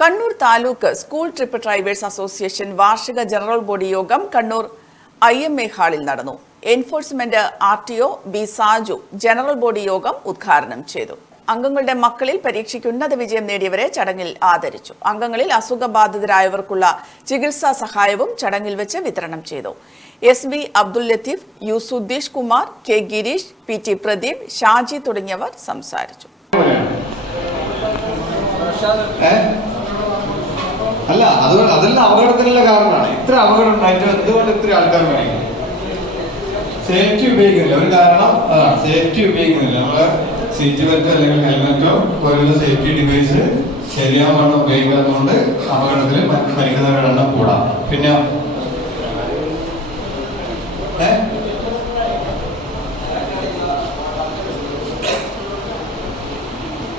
Kannur taluk school trip drivers association വാർഷിക general body യോഗം Kannur I M A ഹാളിൽ നടന്നു. Enforcement R T O B Saju general body യോഗം ഉദ്ഘാടനം ചെയ്തു. അംഗങ്ങളുടെ മക്കളിൽ പരീക്ഷയ്ക്ക് ഉന്നത വിജയം നേടിയവരെ ചടങ്ങിൽ ആദരിച്ചു. അംഗങ്ങളിൽ അസുഖബാധിതരായവർക്കുള്ള ചികിത്സാ സഹായവും ചടങ്ങിൽ വെച്ച് വിതരണം ചെയ്തു. S B Abdul Latheef U Kumar K Girish P T Pradeep Shaji തുടങ്ങിയവർ സംസാരിച്ചു? അല്ല അത് അതെല്ലാം അപകടത്തിനുള്ള കാരണമാണ്. ഇത്ര അപകടം ഉണ്ടായിട്ട് എന്തുകൊണ്ട് ഇത്ര ആൾക്കാർ മരിക്കും? സേഫ്റ്റി ഉപയോഗിക്കുന്നില്ല. ഒരു കാരണം സേഫ്റ്റി ഉപയോഗിക്കുന്നില്ല. നമ്മൾ സീറ്റ് ബെൽറ്റ് അല്ലെങ്കിൽ ഹെൽമെറ്റോ പോലുള്ള സേഫ്റ്റി ഡിവൈസ് ശരിയാവണ്ണം ഉപയോഗിക്കാത്തതുകൊണ്ട് അപകടത്തിൽ മരിക്കുന്നവരുടെ എണ്ണം കൂടാം. പിന്നെ?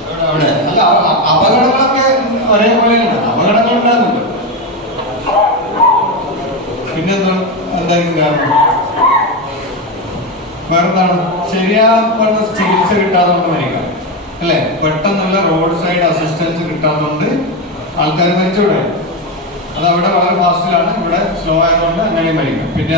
അവിടെ- അവിടെ. അല്ല അ- ഒരേപോലെയാണ് അപകടങ്ങൾ ഉണ്ടാകുന്നുണ്ട്. പിന്നെ എന്തായാലും കാരണം? വേറെന്താണ്? ശരിയാകുന്ന ചികിത്സ കിട്ടാത്തതുകൊണ്ട് മരിക്കാം. അല്ലേ? പെട്ടെന്നുള്ള റോഡ് സൈഡ് അസിസ്റ്റൻസ് കിട്ടാത്തതുകൊണ്ട് ആൾക്കാർ മരിച്ചുവിടെ. അത് അവിടെ വളരെ ഫാസ്റ്റിലാണ് ഇവിടെ സ്ലോ ആയതുകൊണ്ട് അങ്ങനെ മരിക്കും. പിന്നെ